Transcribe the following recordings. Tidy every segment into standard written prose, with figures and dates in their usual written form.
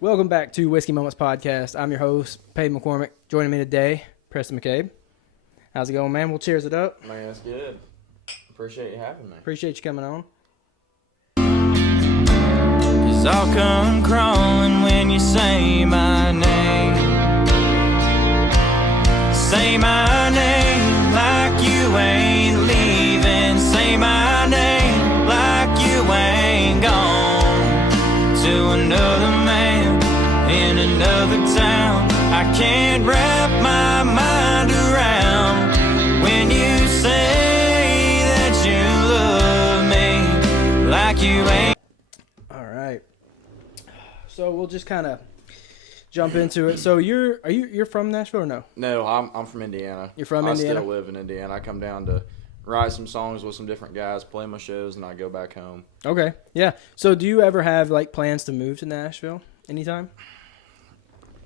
Welcome back to Whiskey Moments Podcast. I'm your host, Peyton McCormick. Joining me today, Preston McCabe. How's it going, man? We'll cheers it up. Man, that's good. Appreciate you having me. Appreciate you coming on. 'Cause I'll come crawling when you say my name. Say my name like you ain't leaving. Say my name like you ain't gone to another man in another town. I can't wrap my mind around when you say that you love me like you ain't. All right. So we'll just kind of jump into it. So you're from Nashville or no? No, I'm from Indiana. You're from Indiana? I still live in Indiana. I come down to write some songs with some different guys, play my shows, and I go back home. Okay. Yeah. So do you ever have like plans to move to Nashville anytime?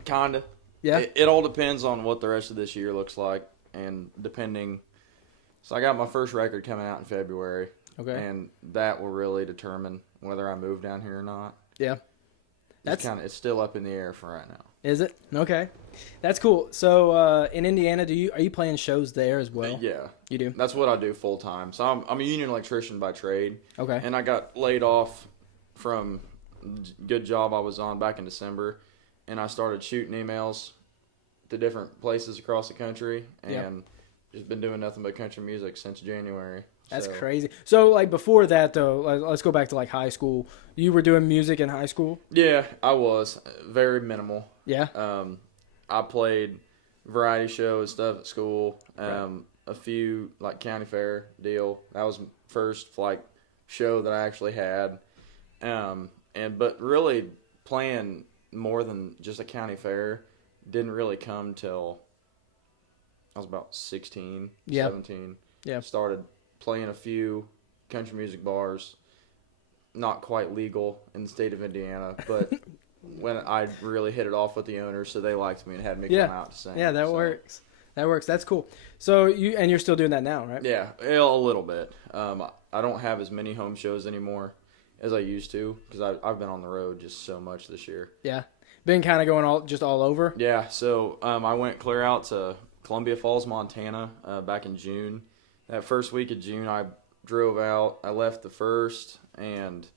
Kinda. Yeah. It all depends on what the rest of this year looks like, and depending. So I got my first record coming out in February. Okay. And that will really determine whether I move down here or not. Yeah. It's still up in the air for right now. Is it? Okay. That's cool. So in Indiana, are you playing shows there as well? Yeah. You do? That's what I do full time. So I'm a union electrician by trade. Okay. And I got laid off from a good job I was on back in December, and I started shooting emails to different places across the country, and just been doing nothing but country music since January. That's crazy. So, like, before that, though, let's go back to, like, high school. You were doing music in high school? Yeah, I was. Very minimal. Yeah? I played variety shows, stuff at school, Right. a few, like, county fair deal. That was first, like, show that I actually had. But really playing more than just a county fair didn't really come till I was about 16, 17. Yeah. Started playing a few country music bars, not quite legal in the state of Indiana, but when I really hit it off with the owners, so they liked me and had me come out to sing. Yeah, that works. That works. That's cool. So you're still doing that now, right? Yeah, a little bit. I don't have as many home shows anymore as I used to because I've been on the road just so much this year. Yeah. Been kind of going all over? Yeah, so I went clear out to Columbia Falls, Montana back in June. That first week of June, I drove out. I left the 1st, and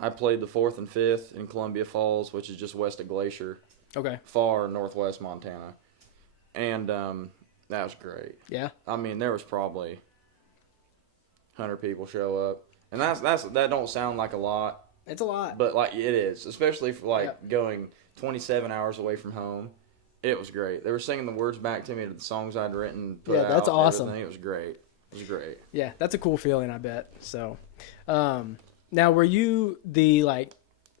I played the 4th and 5th in Columbia Falls, which is just west of Glacier. Okay. Far northwest Montana. And that was great. Yeah. I mean, there was probably 100 people show up. And that don't sound like a lot. It's a lot. But, like, it is, especially for, going 27 hours away from home. It was great. They were singing the words back to me to the songs I'd written, put out. That's awesome. Everything. It was great. It was great. Yeah, that's a cool feeling, I bet. So, now were you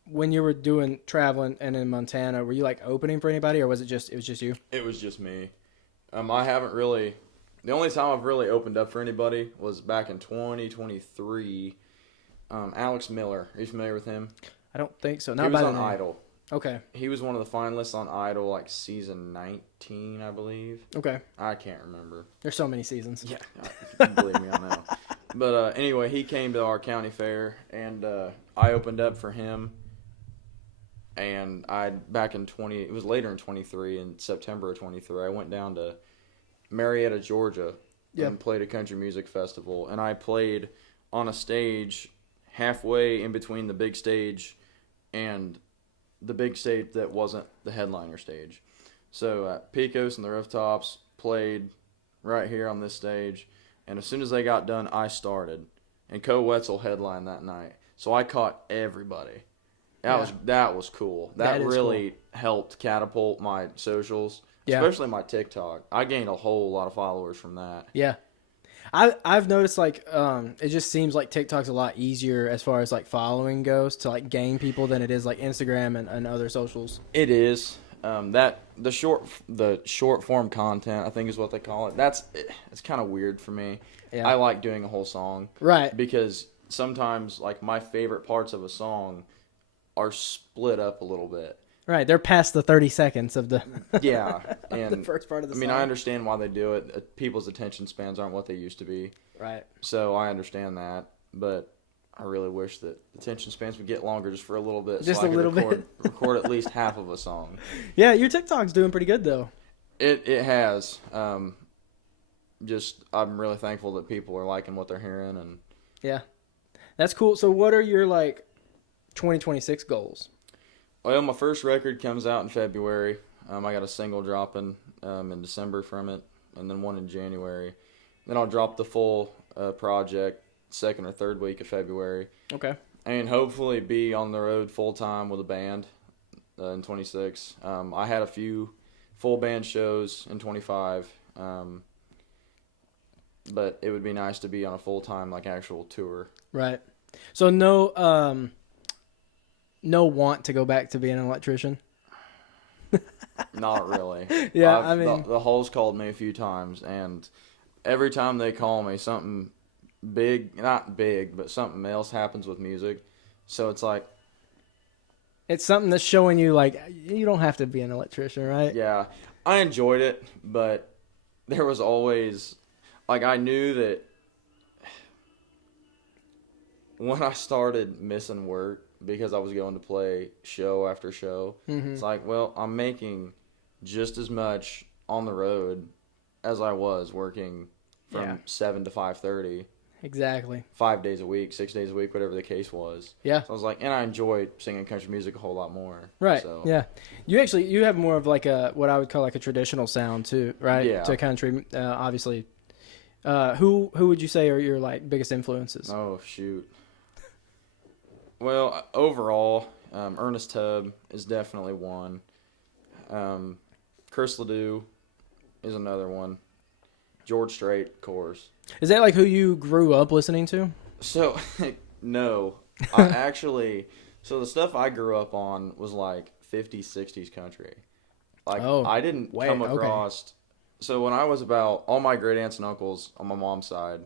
when you were doing traveling and in Montana, were you like opening for anybody, or was it just you? It was just me. I haven't really. The only time I've really opened up for anybody was back in 2023. Alex Miller. Are you familiar with him? I don't think so. He Not was by on the name. Idol. Okay. He was one of the finalists on Idol, like season 19, I believe. Okay. I can't remember. There's so many seasons. Yeah, believe me, I know. But anyway, he came to our county fair, and I opened up for him. And it was later in 23, in September of 23, I went down to Marietta, Georgia, and played a country music festival. And I played on a stage halfway in between the big stage and the big stage that wasn't the headliner stage. So Pecos and the Rooftops played right here on this stage, and as soon as they got done, I started, and Co Wetzel headlined that night. So I caught everybody. That was cool. That really helped catapult my socials, especially my TikTok. I gained a whole lot of followers from that. Yeah. I've noticed it just seems like TikTok's a lot easier as far as like following goes to like gain people than it is like Instagram and other socials. It is. The short form content, I think is what they call it. It's kind of weird for me. Yeah. I like doing a whole song. Right. Because sometimes like my favorite parts of a song are split up a little bit. Right, they're past the 30 seconds of the and the first part of the song. I mean, I understand why they do it. People's attention spans aren't what they used to be. Right. So I understand that, but I really wish that attention spans would get longer just for a little bit. Just so a I could little record at least half of a song. Yeah, your TikTok's doing pretty good though. It has. Just I'm really thankful that people are liking what they're hearing, and Yeah, that's cool. So what are your like 2026 goals? well, my first record comes out in February. I got a single dropping in December from it, and then one in January. Then I'll drop the full project second or third week of February. Okay. And hopefully be on the road full time with a band in 26. I had a few full band shows in 25, but it would be nice to be on a full time like actual tour. Right. So no want to go back to being an electrician. Not really. Yeah, I mean the Hulls called me a few times, and every time they call me, something big, not big, but something else happens with music. So it's like, it's something that's showing you like you don't have to be an electrician, right? yeah, I enjoyed it, but there was always, like, I knew that when I started missing work because I was going to play show after show, it's like, well, I'm making just as much on the road as I was working from 7 to 5:30. Exactly. 5 days a week, 6 days a week, whatever the case was. Yeah. So I was like, and I enjoy singing country music a whole lot more. Right. So. Yeah. You have more of like a what I would call like a traditional sound too, right? Yeah. To country, obviously. Who would you say are your like biggest influences? Oh shoot. Well, overall, Ernest Tubb is definitely one. Chris Ledoux is another one. George Strait, of course. Is that like who you grew up listening to? So, no. I actually, so the stuff I grew up on was like 50s, 60s country. Like, I didn't come across. So when I was about, all my great aunts and uncles on my mom's side,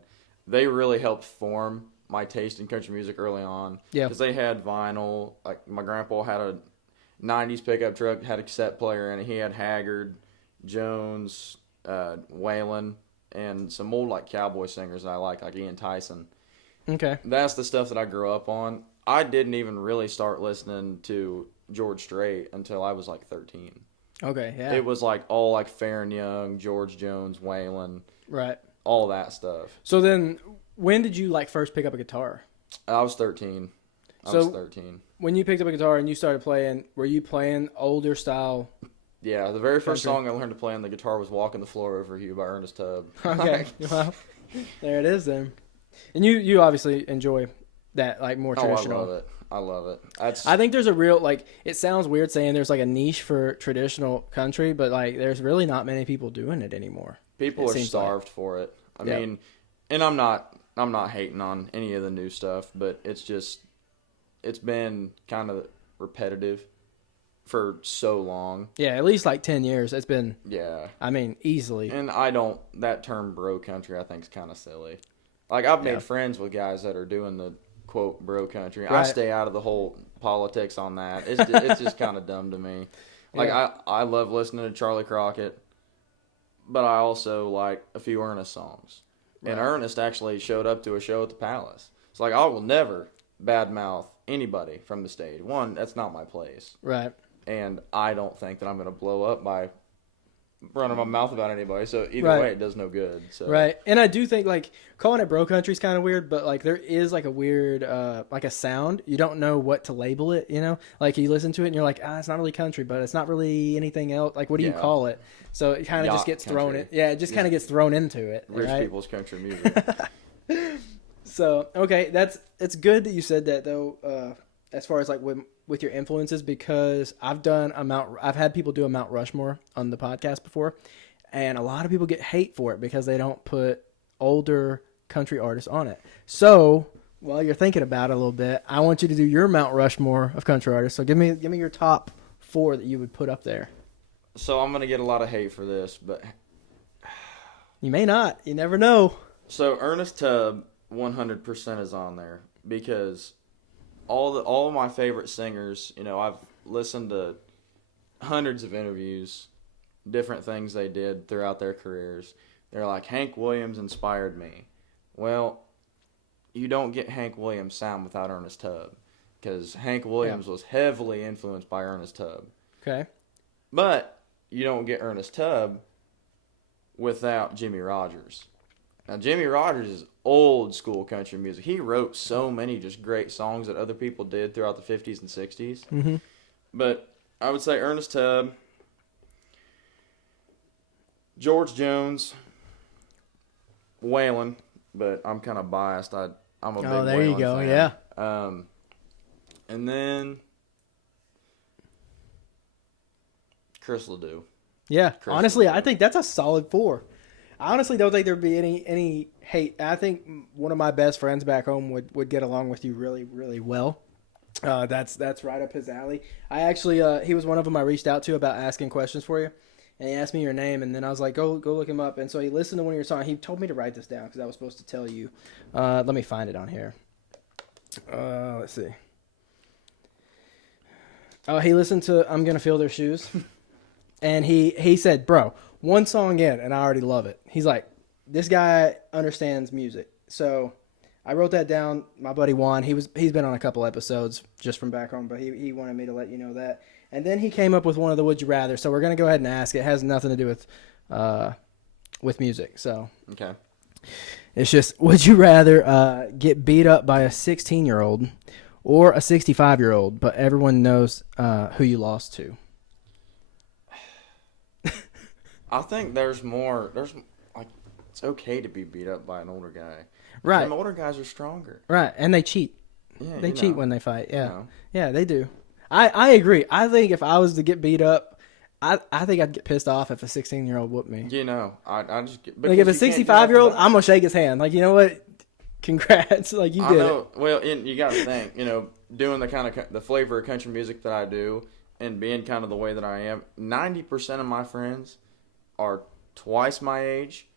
they really helped form my taste in country music early on. Yeah. Because they had vinyl. Like, my grandpa had a 90s pickup truck, had a cassette player in it. He had Haggard, Jones, Waylon, and some old like cowboy singers that I like Ian Tyson. Okay. That's the stuff that I grew up on. I didn't even really start listening to George Strait until I was like 13. Okay, yeah. It was like all like Fair and Young, George Jones, Waylon, right. all that stuff. So then, when did you like first pick up a guitar? I was 13. I was 13. When you picked up a guitar and you started playing, were you playing older style? Yeah, the very first song I learned to play on the guitar was "Walking the Floor Over You" by Ernest Tubb. Okay, well, there it is then. And you obviously enjoy that like more traditional. Oh, I love it. I think there's a real like. It sounds weird saying there's like a niche for traditional country, but like there's really not many people doing it anymore. People are starved for it. I mean, and I'm not hating on any of the new stuff, but it's been kind of repetitive for so long. Yeah, at least like 10 years. It's been. Yeah. I mean, easily. And that term bro country I think is kind of silly. Like, I've made friends with guys that are doing the quote bro country. Right. I stay out of the whole politics on that. It's just kind of dumb to me. Like, I love listening to Charlie Crockett, but I also like a few Ernest songs. Right. And Ernest actually showed up to a show at the Palace. It's like, I will never badmouth anybody from the stage. One, that's not my place. Right. And I don't think that I'm going to blow up by running my mouth about anybody. So either way, it does no good. So. Right. And I do think like calling it bro country is kind of weird, but like there is like a weird like a sound. You don't know what to label it, you know? Like you listen to it and you're like, it's not really country, but it's not really anything else. Like what do you call it? So it kind of just gets thrown in. Yeah, it just kind of gets thrown into it. Rich people's country music. So, okay, it's good that you said that though, as far as like with your influences, because I've had people do a Mount Rushmore on the podcast before, and a lot of people get hate for it because they don't put older country artists on it. So, while you're thinking about it a little bit, I want you to do your Mount Rushmore of country artists. So give me your top 4 that you would put up there. So I'm gonna get a lot of hate for this, but you may not. You never know. So Ernest Tubb 100% is on there because all of my favorite singers, you know, I've listened to hundreds of interviews, different things they did throughout their careers. They're like, Hank Williams inspired me. Well, you don't get Hank Williams' sound without Ernest Tubb, because Hank Williams was heavily influenced by Ernest Tubb. Okay. But you don't get Ernest Tubb without Jimmy Rogers. Now, Jimmy Rogers is old school country music. He wrote so many just great songs that other people did throughout the 50s and 60s. Mm-hmm. But I would say Ernest Tubb, George Jones, Waylon, but I'm kind of biased. I'm a big Oh, there Waylon you go. fan. Yeah. And then Chris Ledoux. Yeah. Chris Honestly, Ledoux. I think that's a solid 4. I honestly don't think there'd be any hate. I think one of my best friends back home would get along with you really, really well. That's right up his alley. I actually, he was one of them I reached out to about asking questions for you. And he asked me your name, and then I was like, go look him up. And so he listened to one of your songs. He told me to write this down because I was supposed to tell you. Let me find it on here. Let's see. He listened to I'm Gonna Fill Their Shoes. And he said, bro, one song in, and I already love it. He's like, this guy understands music. So I wrote that down. My buddy Juan, he's been on a couple episodes just from back home, but he wanted me to let you know that. And then he came up with one of the Would You Rather. So we're going to go ahead and ask. It has nothing to do with music. So Okay. it's just, would you rather get beat up by a 16-year-old or a 65-year-old, but everyone knows who you lost to? I think there's like, it's okay to be beat up by an older guy. Right. Some older guys are stronger. Right. And they cheat. Yeah, They cheat when they fight. Yeah. You know. Yeah, they do. I agree. I think if I was to get beat up, I think I'd get pissed off if a 16-year-old whooped me. You know, I just get... Like if a 65-year-old, I'm going to shake his hand. Like, you know what? Congrats. Like, you did it. Well, and you got to think, doing the flavor of country music that I do and being kind of the way that I am, 90% of my friends are twice my age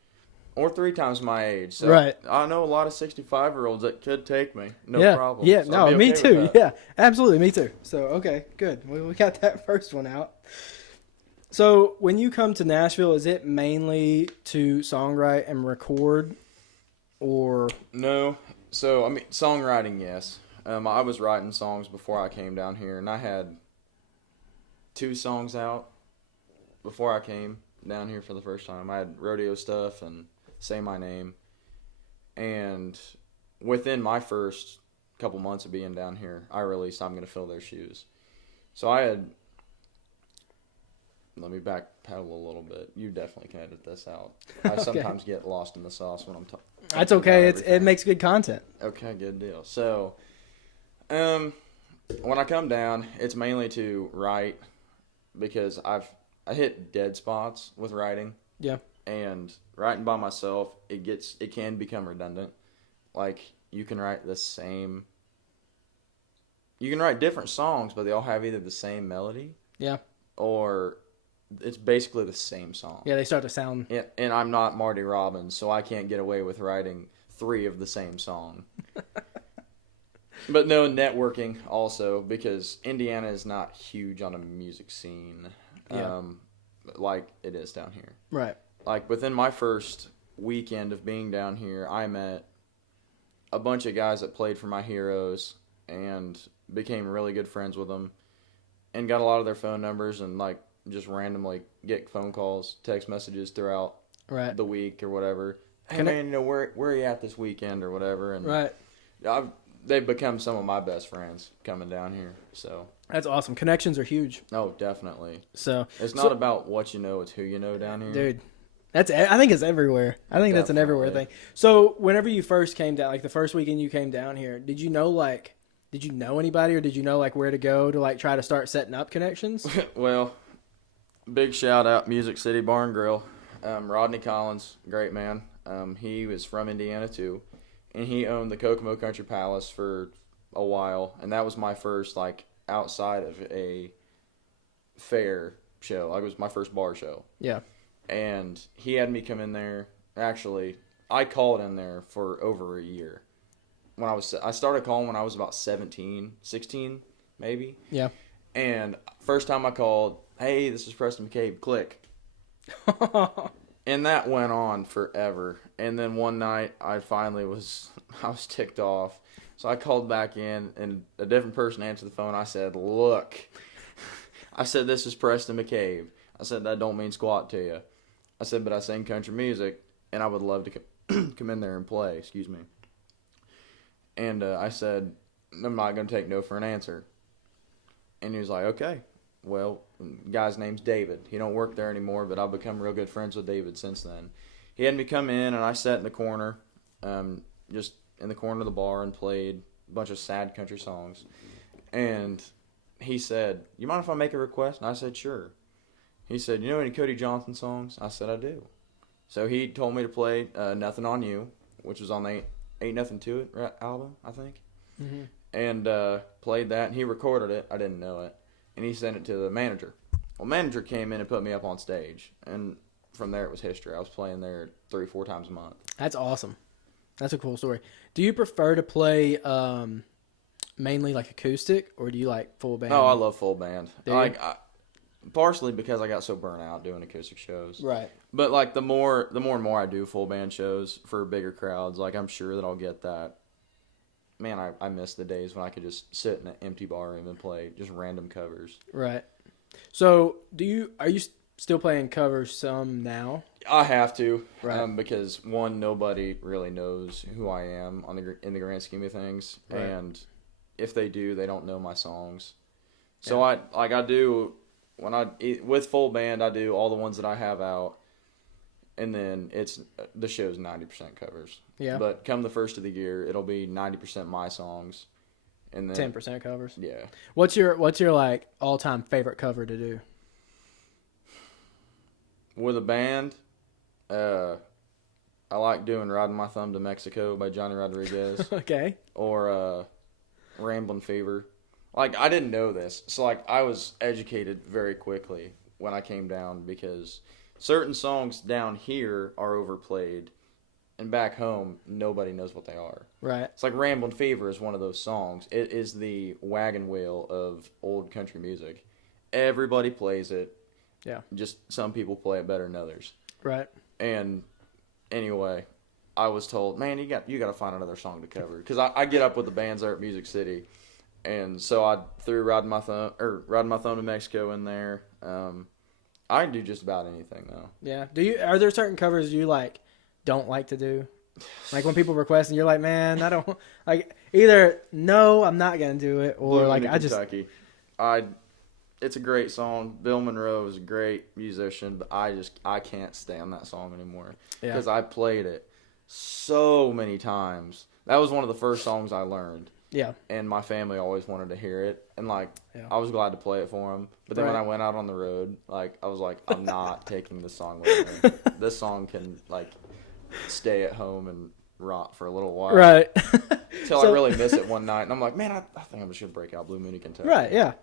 or 3 times my age. So Right. I know a lot of 65-year-olds that could take me. No Yeah. problem. Yeah, So no, I'd be me okay too. with that. Yeah, absolutely. Me too. So, okay, good. We got that first one out. So, when you come to Nashville, is it mainly to songwrite and record or... No. So, I mean, songwriting, yes. I was writing songs before I came down here, and I had 2 songs out before I came down here for the first time. I had Rodeo Stuff and Say My Name. And within my first couple months of being down here, I released I'm Gonna Fill Their Shoes. So I had... Let me backpedal a little bit. You definitely can edit this out. I sometimes get lost in the sauce when I'm talking. That's okay. It makes good content. Okay, good deal. So, when I come down, it's mainly to write because I hit dead spots with writing. Yeah. And writing by myself, it can become redundant. Like you can write different songs, but they all have either the same melody. Yeah. Or it's basically the same song. Yeah, they start to sound... Yeah, and I'm not Marty Robbins, so I can't get away with writing 3 of the same song. But no, networking also, because Indiana is not huge on a music scene like it is down here. Right. Like, within my first weekend of being down here, I met a bunch of guys that played for my heroes and became really good friends with them and got a lot of their phone numbers and, like, just randomly get phone calls, text messages throughout the week or whatever. Hey, man, where are you at this weekend or whatever? And right. They've become some of my best friends coming down here. So that's awesome. Connections are huge. Oh, definitely. So it's not about what you know; it's who you know down here, dude. I think it's everywhere. I think that's an everywhere thing. So whenever you first came down, like the first weekend you came down here, did you know anybody, or did you know like where to go to like try to start setting up connections? Well, big shout out Music City Bar and Grill. Rodney Collins, great man. He was from Indiana too. And he owned the Kokomo Country Palace for a while. And that was my first, like, outside of a fair show. Like, it was my first bar show. Yeah. And he had me come in there. Actually, I called in there for over a year. I started calling when I was about 17, 16, maybe. Yeah. And first time I called, hey, this is Preston McCabe, click. And that went on forever. And then one night, I was ticked off. So I called back in, and a different person answered the phone. I said, look. I said, this is Preston McCabe. I said, that don't mean squat to you. I said, but I sing country music, and I would love to come in there and play. Excuse me. And I said, I'm not going to take no for an answer. And he was like, okay. Well, the guy's name's David. He don't work there anymore, but I've become real good friends with David since then. He had me come in, and I sat in the corner, just in the corner of the bar, and played a bunch of sad country songs. And he said, you mind if I make a request? And I said, sure. He said, you know any Cody Johnson songs? I said, I do. So he told me to play Nothing on You, which was on the Ain't Nothing to It album, I think. Mm-hmm. And played that, and he recorded it. I didn't know it. And he sent it to the manager. Well, manager came in and put me up on stage. And from there, it was history. I was playing there 3-4 times a month. That's awesome. That's a cool story. Do you prefer to play mainly like acoustic, or do you like full band? Oh, I love full band. Partially because I got so burnt out doing acoustic shows. Right. But like the more and more I do full band shows for bigger crowds, like I'm sure that I'll get that. Man, I miss the days when I could just sit in an empty bar room and play just random covers. Right. So, are you still playing covers some now? I have to, right. Because one, nobody really knows who I am in the grand scheme of things, right. And if they do, they don't know my songs. So with full band, I do all the ones that I have out. And then the show's 90% covers. Yeah. But come the first of the year, it'll be 90% my songs, and then 10% covers. Yeah. What's your like all-time favorite cover to do? With a band, I like doing "Riding My Thumb to Mexico" by Johnny Rodriguez. Okay. Or "Ramblin' Fever." Like I didn't know this, so like I was educated very quickly when I came down because certain songs down here are overplayed, and back home, nobody knows what they are. Right. It's like Ramblin' Fever is one of those songs. It is the wagon wheel of old country music. Everybody plays it. Yeah. Just some people play it better than others. Right. And anyway, I was told, man, you got to find another song to cover. Because I get up with the bands there at Music City. And so I threw Riding My Thumb to Mexico in there. I can do just about anything though. Yeah. Are there certain covers you don't like to do? Like when people request and you're like, man, I don't like either. No, I'm not gonna do it, or Blue like Moon, I just. Kentucky. It's a great song. Bill Monroe is a great musician, but I can't stand that song anymore because I played it so many times. That was one of the first songs I learned. Yeah. And my family always wanted to hear it, and I was glad to play it for them. But then when I went out on the road, I was like, I'm not taking this song with me. This song can stay at home and rot for a little while. Right. Until I really miss it one night, and I'm like, man, I think I should break out Blue Moon, Kentucky. Right. Yeah.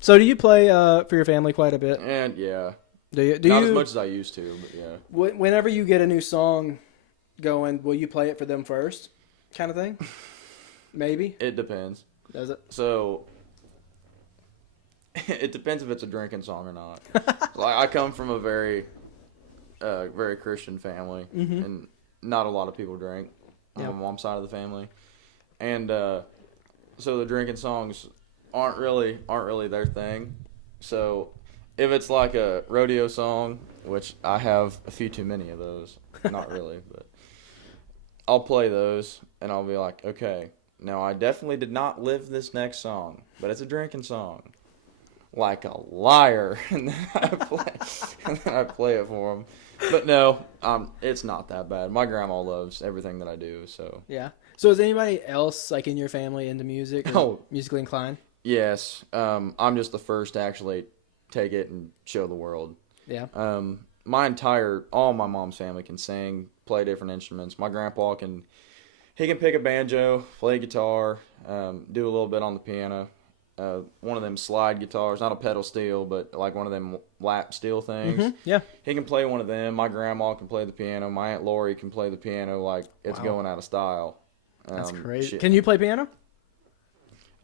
So do you play for your family quite a bit? And yeah. Do not you, as much as I used to, but yeah. Whenever you get a new song going, will you play it for them first, kind of thing? Maybe. It depends. Does it? So it depends if it's a drinking song or not. I come from a very, very Christian family, mm-hmm. and not a lot of people drink on my mom's side of the family, and so the drinking songs aren't really their thing. So if it's like a rodeo song, which I have a few too many of those, not really, but I'll play those, and I'll be like, okay. Now, I definitely did not live this next song, but it's a drinking song. Like a liar. And then I play it for them. But no, it's not that bad. My grandma loves everything that I do, so. Yeah. So is anybody else, in your family into music or musically inclined? Yes. I'm just the first to actually take it and show the world. Yeah. All my mom's family can sing, play different instruments. My grandpa he can pick a banjo, play guitar, do a little bit on the piano. One of them slide guitars, not a pedal steel, but like one of them lap steel things. Mm-hmm. Yeah. He can play one of them. My grandma can play the piano. My Aunt Lori can play the piano like it's going out of style. That's crazy. Can you play piano?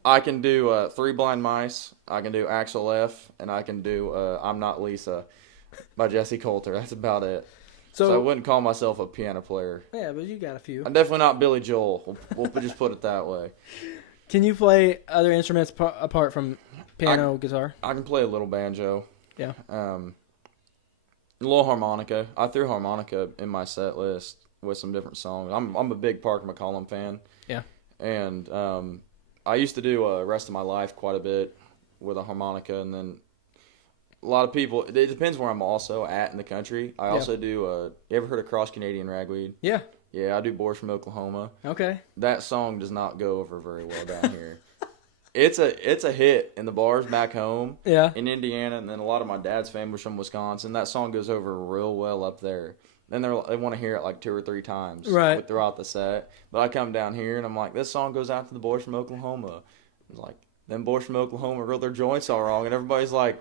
I can do Three Blind Mice. I can do Axel F. And I can do I'm Not Lisa by Jesse Coulter. That's about it. So I wouldn't call myself a piano player. Yeah, but you got a few. I'm definitely not Billy Joel. We'll just put it that way. Can you play other instruments apart from piano, guitar? I can play a little banjo. Yeah. A little harmonica. I threw harmonica in my set list with some different songs. I'm a big Parker McCollum fan. Yeah. And I used to do Rest of My Life quite a bit with a harmonica, and then a lot of people, it depends where I'm also at in the country. I also do, you ever heard of Cross Canadian Ragweed? Yeah. Yeah, I do Boys from Oklahoma. Okay. That song does not go over very well down here. It's a hit in the bars back home in Indiana, and then a lot of my dad's family's from Wisconsin. That song goes over real well up there. Then they want to hear it like 2 or 3 times throughout the set. But I come down here, and I'm like, this song goes out to the boys from Oklahoma. It's like, them boys from Oklahoma rolled their joints all wrong, and everybody's like,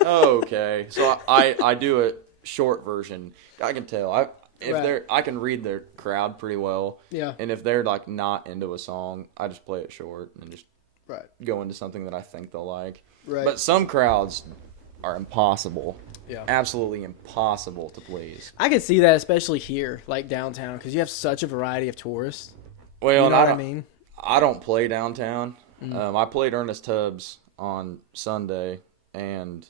oh, okay. So I do a short version. I can tell. I can read the crowd pretty well. Yeah. And if they're like not into a song, I just play it short and just go into something that I think they'll like. Right. But some crowds are impossible. Yeah. Absolutely impossible to please. I can see that, especially here, like downtown, because you have such a variety of tourists. Well, you know what I mean? I don't play downtown. I played Ernest Tubbs on Sunday, and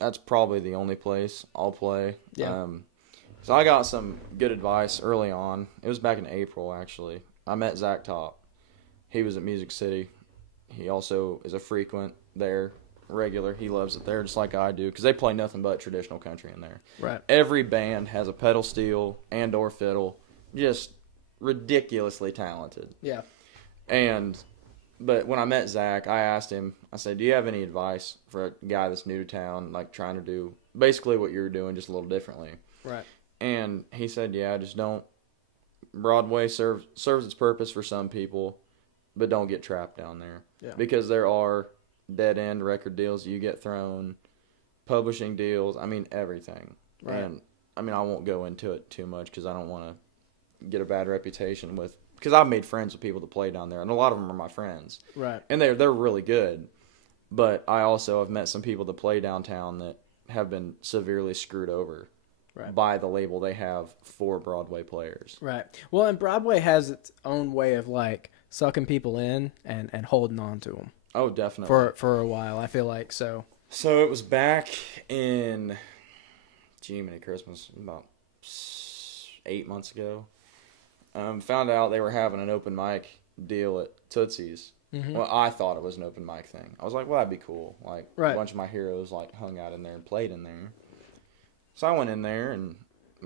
that's probably the only place I'll play. Yeah. So I got some good advice early on. It was back in April, actually. I met Zach Top. He was at Music City. He also is a frequent there, regular. He loves it there just like I do, because they play nothing but traditional country in there. Right. Every band has a pedal steel and or fiddle. Just ridiculously talented. Yeah. But when I met Zach, I asked him, I said, do you have any advice for a guy that's new to town, like trying to do basically what you're doing, just a little differently? Right. And he said, yeah, just don't. Broadway serves its purpose for some people, but don't get trapped down there. Yeah. Because there are dead-end record deals you get thrown, publishing deals, everything. Right. And, I won't go into it too much because I don't want to get a bad reputation because I've made friends with people that play down there, and a lot of them are my friends. Right. And they're really good. But I also have met some people that play downtown that have been severely screwed over. Right. By the label they have for Broadway players. Right. Well, and Broadway has its own way of like sucking people in and holding on to them. Oh, definitely. For a while, I feel like so. So it was back in, many Christmas, about 8 months ago. Found out they were having an open mic deal at Tootsie's. Mm-hmm. Well, I thought it was an open mic thing. I was like, well, that'd be cool. Like a bunch of my heroes like hung out in there and played in there. So I went in there and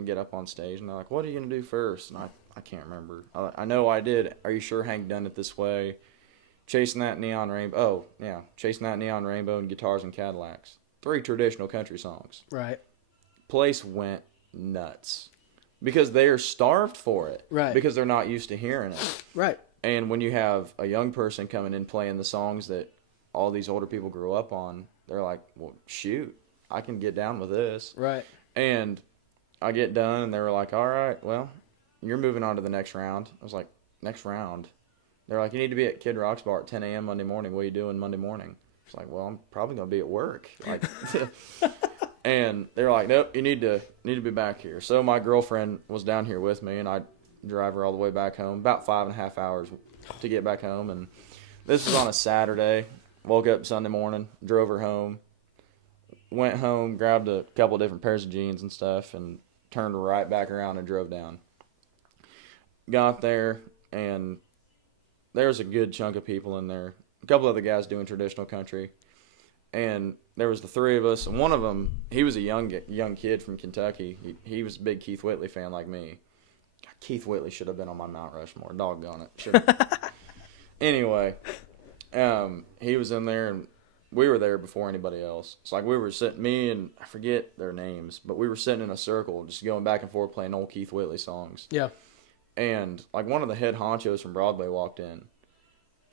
get up on stage, and they're like, what are you going to do first? And I can't remember. I know I did Are You Sure Hank Done It This Way, Chasing That Neon Rainbow. Oh, yeah, Chasing That Neon Rainbow, and Guitars and Cadillacs. 3 traditional country songs. Right. Place went nuts because they are starved for it. Right. Because they're not used to hearing it. Right. And when you have a young person coming in playing the songs that all these older people grew up on, they're like, well, shoot, I can get down with this. Right. And I get done, and they were like, all right, well, you're moving on to the next round. I was like, next round? They're like, you need to be at Kid Rock's bar at 10 a.m. Monday morning. What are you doing Monday morning? I was like, well, I'm probably going to be at work. Like, and they're like, nope, you need to be back here. So my girlfriend was down here with me, and I drive her all the way back home, about 5.5 hours to get back home. And this was on a Saturday. Woke up Sunday morning, drove her home. Went home, grabbed a couple of different pairs of jeans and stuff, and turned right back around and drove down. Got there, and there was a good chunk of people in there. A couple other guys doing traditional country. And there was the 3 of us, and one of them, he was a young kid from Kentucky. He was a big Keith Whitley fan like me. Keith Whitley should have been on my Mount Rushmore. Doggone it. Should have. Anyway, he was in there, and we were there before anybody else. It's like we were sitting, me and I forget their names, but we were sitting in a circle just going back and forth playing old Keith Whitley songs. Yeah. And like one of the head honchos from Broadway walked in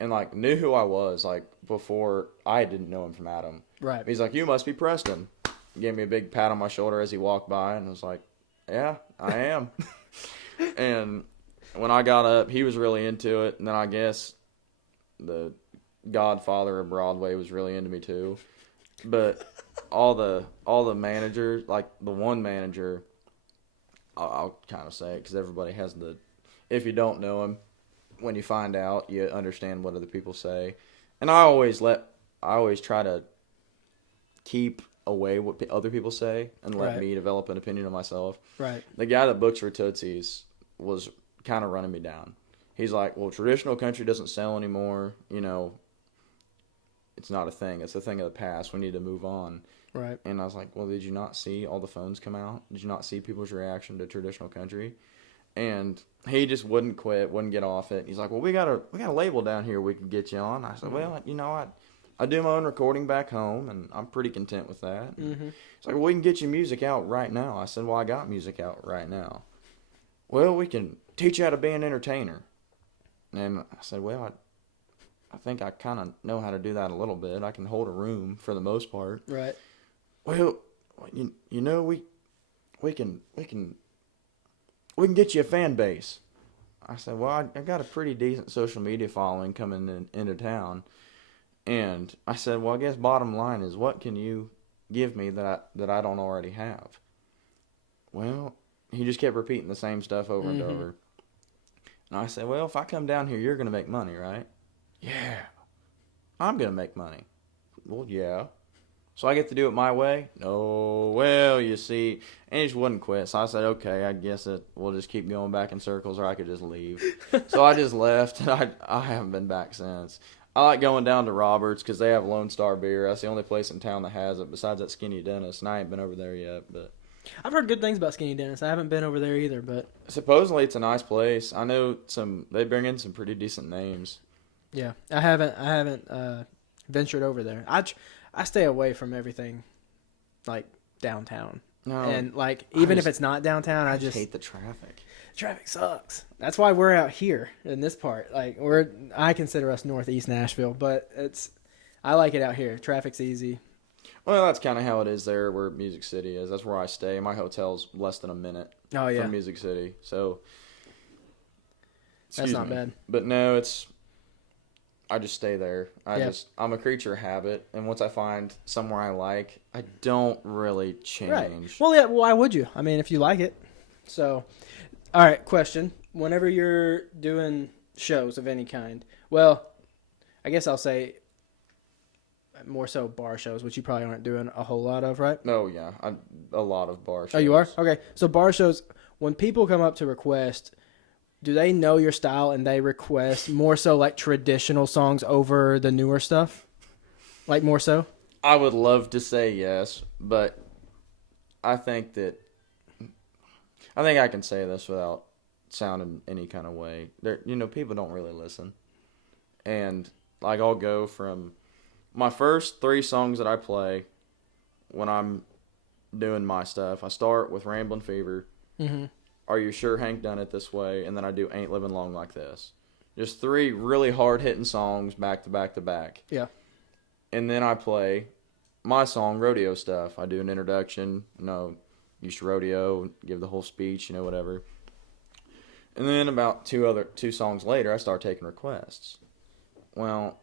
and like knew who I was like before I didn't know him from Adam. Right. He's like, you must be Preston. He gave me a big pat on my shoulder as he walked by, and I was like, yeah, I am. And when I got up, he was really into it, and then I guess the Godfather of Broadway was really into me too. But all the managers, like the one manager, I'll kind of say it because everybody has if you don't know him, when you find out, you understand what other people say. And I always try to keep away what other people say and let me develop an opinion of myself. Right. The guy that books for Tootsie's was kind of running me down. He's like, well, traditional country doesn't sell anymore. You know, it's not a thing. It's a thing of the past. We need to move on. Right. And I was like, well, did you not see all the phones come out? Did you not see people's reaction to traditional country? And he just wouldn't quit, wouldn't get off it. He's like, well, we got a label down here we can get you on. I said, well, you know, I do my own recording back home, and I'm pretty content with that. Mm-hmm. He's like, well, we can get you music out right now. I said, well, I got music out right now. Well, we can teach you how to be an entertainer. And I said, well, I think I kind of know how to do that a little bit. I can hold a room for the most part. Right. Well, you know, we can get you a fan base. I said, well, I got a pretty decent social media following coming into town. And I said, well, I guess bottom line is, what can you give me that I don't already have? Well, he just kept repeating the same stuff over and over. And I said, well, if I come down here, you're going to make money, right? Yeah. I'm going to make money. Well, yeah. So I get to do it my way? No. Well, you see. And he just wouldn't quit. So I said, okay, I guess we'll just keep going back in circles, or I could just leave. So I just left, and I haven't been back since. I like going down to Roberts because they have Lone Star beer. That's the only place in town that has it besides that Skinny Dennis, and I ain't been over there yet. But I've heard good things about Skinny Dennis. I haven't been over there either, but supposedly it's a nice place. I know they bring in some pretty decent names. Yeah, I haven't ventured over there. I stay away from everything like downtown. No, and like even if it's not downtown, I just hate the traffic. Traffic sucks. That's why we're out here in this part. Like I consider us northeast Nashville, but I like it out here. Traffic's easy. Well, that's kind of how it is there where Music City is. That's where I stay. My hotel's less than a minute from Music City. So that's not bad. But no, I just stay there. I'm a creature of habit, and once I find somewhere I like, I don't really change. Right. Well, yeah. Why would you? I mean, if you like it. So, all right. Question: whenever you're doing shows of any kind, well, I guess I'll say more so bar shows, which you probably aren't doing a whole lot of, right? Oh yeah, a lot of bar shows. Oh, you are? Okay. So bar shows, when people come up to request, do they know your style and they request more so like traditional songs over the newer stuff? Like more so? I would love to say yes, but I think I can say this without sounding any kind of way. People don't really listen. And like I'll go from my first 3 songs that I play when I'm doing my stuff. I start with Ramblin' Fever. Mm-hmm. Are You Sure Hank Done It This Way? And then I do Ain't Living Long Like This. Just 3 really hard-hitting songs back to back to back. Yeah. And then I play my song, Rodeo Stuff. I do an introduction, used to rodeo, give the whole speech, whatever. And then about 2 songs later, I start taking requests. Well,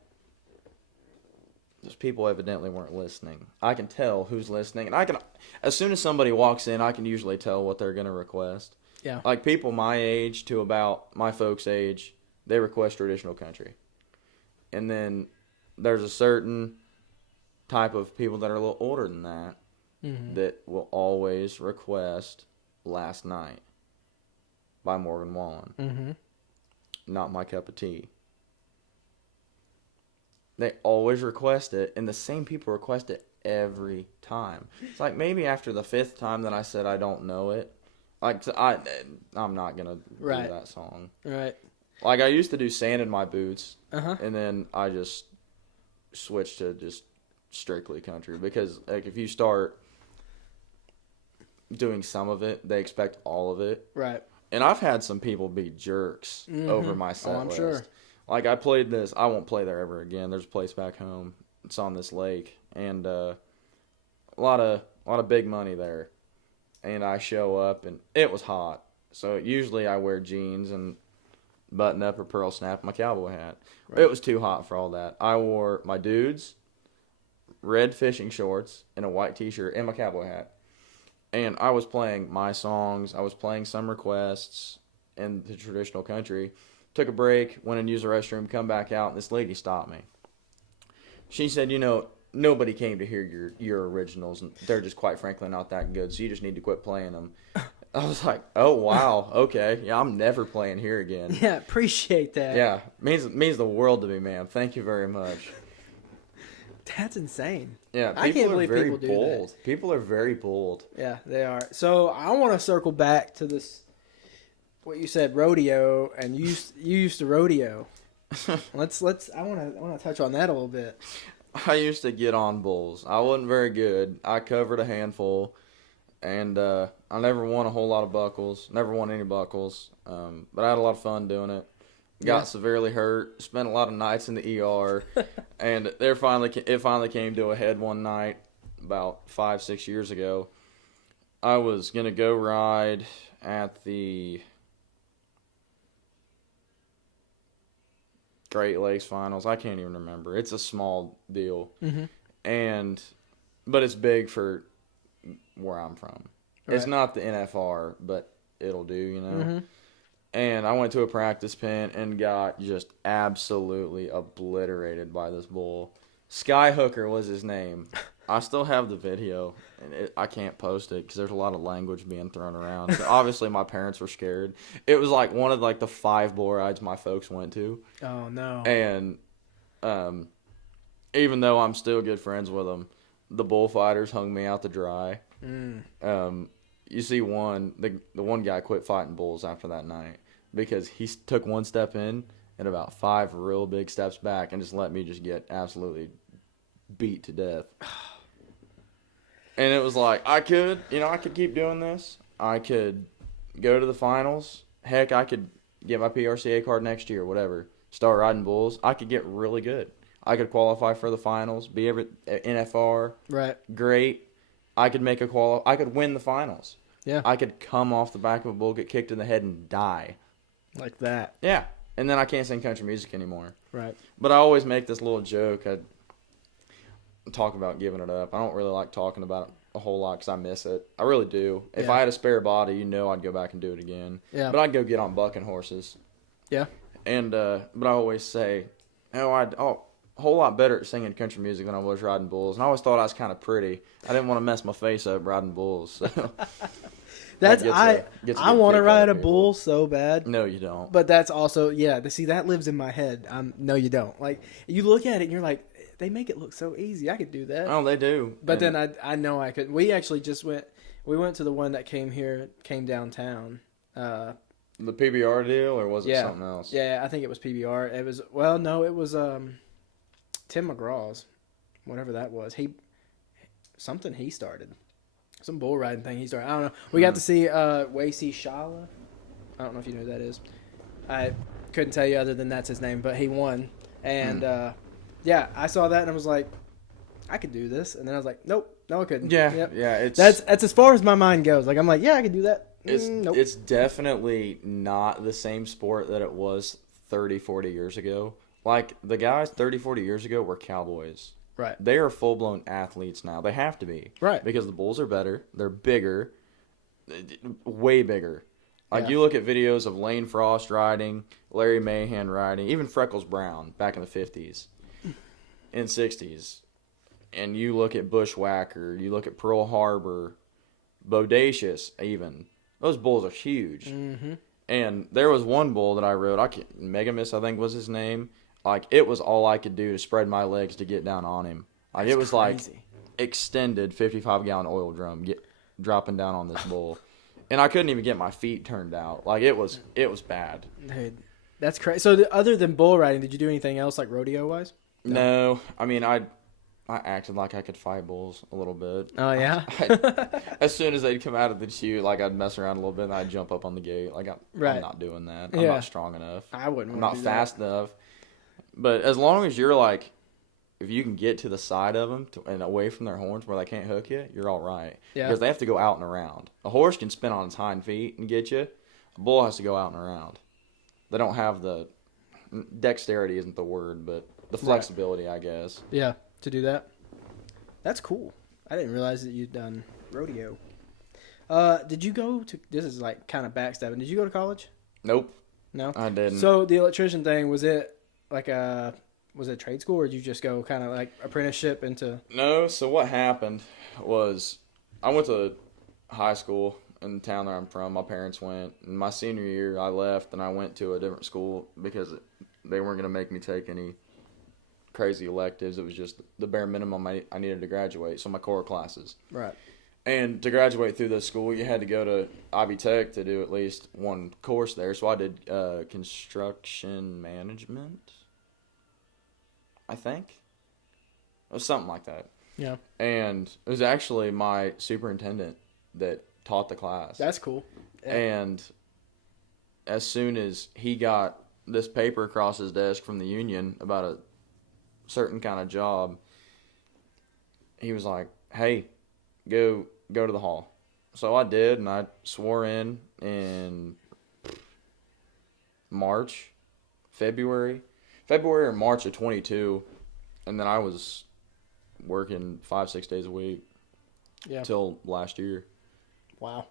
those people evidently weren't listening. I can tell who's listening. And as soon as somebody walks in, I can usually tell what they're going to request. Yeah. Like people my age to about my folks' age, they request traditional country. And then there's a certain type of people that are a little older than that that will always request Last Night by Morgan Wallen. Mm-hmm. Not my cup of tea. They always request it, and the same people request it every time. It's like maybe after the 5th time that I said I don't know it, like I'm not gonna do that song. Right. Like I used to do Sand in My Boots, and then I just switched to just strictly country because like if you start doing some of it, they expect all of it. Right. And I've had some people be jerks over my set list. Sure. Like, I played this. I won't play there ever again. There's a place back home. It's on this lake. And a lot of big money there. And I show up, and it was hot. So usually I wear jeans and button up or pearl snap my cowboy hat. Right. It was too hot for all that. I wore my dudes, red fishing shorts and a white t-shirt and my cowboy hat. And I was playing my songs. I was playing some requests in the traditional country. Took a break, went and used the restroom, come back out, and this lady stopped me. She said, nobody came to hear your originals, and they're just quite frankly not that good, so you just need to quit playing them. I was like, oh, wow, okay. Yeah, I'm never playing here again. Yeah, appreciate that. Yeah, means the world to me, man. Thank you very much. That's insane. Yeah, I can't believe people do bold. that. People are very bold. Yeah, they are. So I want to circle back to this, what you said, rodeo, and you used to rodeo. I want to touch on that a little bit. I used to get on bulls. I wasn't very good. I covered a handful, and I never won a whole lot of buckles. Never won any buckles, but I had a lot of fun doing it. Got severely hurt. Spent a lot of nights in the ER, and it finally came to a head one night about 5-6 years ago. I was gonna go ride at the Great Lakes Finals. I can't even remember. It's a small deal, but it's big for where I'm from. Right. It's not the NFR, but it'll do, And I went to a practice pen and got just absolutely obliterated by this bull. Skyhooker was his name. I still have the video, and I can't post it because there's a lot of language being thrown around. So obviously, my parents were scared. It was like one of the 5 bull rides my folks went to. Oh, no. And even though I'm still good friends with them, the bullfighters hung me out to dry. You see the one guy quit fighting bulls after that night because he took one step in and about 5 real big steps back and just let me just get absolutely beat to death. And it was like, I could keep doing this. I could go to the finals. Heck, I could get my PRCA card next year, whatever. Start riding bulls. I could get really good. I could qualify for the finals, be NFR. Right. Great. I could I could win the finals. Yeah. I could come off the back of a bull, get kicked in the head, and die. Like that. Yeah. And then I can't sing country music anymore. Right. But I always make this little joke. I talk about giving it up. I don't really like talking about it a whole lot because I miss it. I really do. If I had a spare body, I'd go back and do it again. Yeah. But I'd go get on bucking horses. Yeah. And but I always say, a whole lot better at singing country music than I was riding bulls. And I always thought I was kind of pretty. I didn't want to mess my face up riding bulls. So. I want to ride a bull so bad. No, you don't. But that's also, see, that lives in my head. No, you don't. Like, you look at it and you're like, they make it look so easy. I could do that. Oh, they do. But then I know I could. We actually went to the one that came downtown. The PBR deal, or was it something else? Yeah, I think it was PBR. It was, it was Tim McGraw's, whatever that was. He started. Some bull riding thing he started. I don't know. We got to see Wacy Shala. I don't know if you know who that is. I couldn't tell you other than that's his name, but he won. And I saw that and I was like, I could do this. And then I was like, nope, no, I couldn't. Yeah. That's as far as my mind goes. Like, I'm like, I could do that. Nope. It's definitely not the same sport that it was 30, 40 years ago. Like, the guys 30, 40 years ago were cowboys. Right. They are full-blown athletes now. They have to be. Right. Because the bulls are better. They're bigger. Way bigger. Like, you look at videos of Lane Frost riding, Larry Mahan riding, even Freckles Brown back in the 50s and 60s. And you look at Bushwhacker, you look at Pearl Harbor, Bodacious even. Those bulls are huge. Mm-hmm. And there was one bull that I rode, Megamis, I think was his name. Like, it was all I could do to spread my legs to get down on him. Like, it was crazy. Like extended 55-gallon oil drum dropping down on this bull. And I couldn't even get my feet turned out. Like, it was bad. Dude, that's crazy. So, other than bull riding, did you do anything else, like rodeo-wise? No. I mean, I acted like I could fight bulls a little bit. Oh, yeah? As soon as they'd come out of the chute, like, I'd mess around a little bit and I'd jump up on the gate. Like, I'm not doing that. I'm not strong enough. I wouldn't. I'm not fast enough. But as long as you're like, if you can get to the side of them and away from their horns where they can't hook you, you're all right. Yeah. Because they have to go out and around. A horse can spin on its hind feet and get you. A bull has to go out and around. They don't have the dexterity isn't the word, but the flexibility, I guess. Yeah, to do that. That's cool. I didn't realize that you'd done rodeo. Did you go to? This is like kind of backstabbing. Did you go to college? Nope, No, I didn't. So the electrician thing, was it like was it trade school, or did you just go kind of like apprenticeship into? No, so what happened was I went to high school in the town that I'm from. My parents went. And my senior year, I left and I went to a different school because they weren't going to make me take any crazy electives. It was just the bare minimum I needed to graduate, so my core classes. Right. And to graduate through this school, you had to go to Ivy Tech to do at least one course there. So I did construction management, I think. It was something like that. Yeah. And it was actually my superintendent that taught the class. That's cool. Yeah. And as soon as he got this paper across his desk from the union about a certain kind of job, he was like, hey, go to the hall. So I did, and I swore in February or March of 22, and then I was working 5-6 days a week till last year. Wow.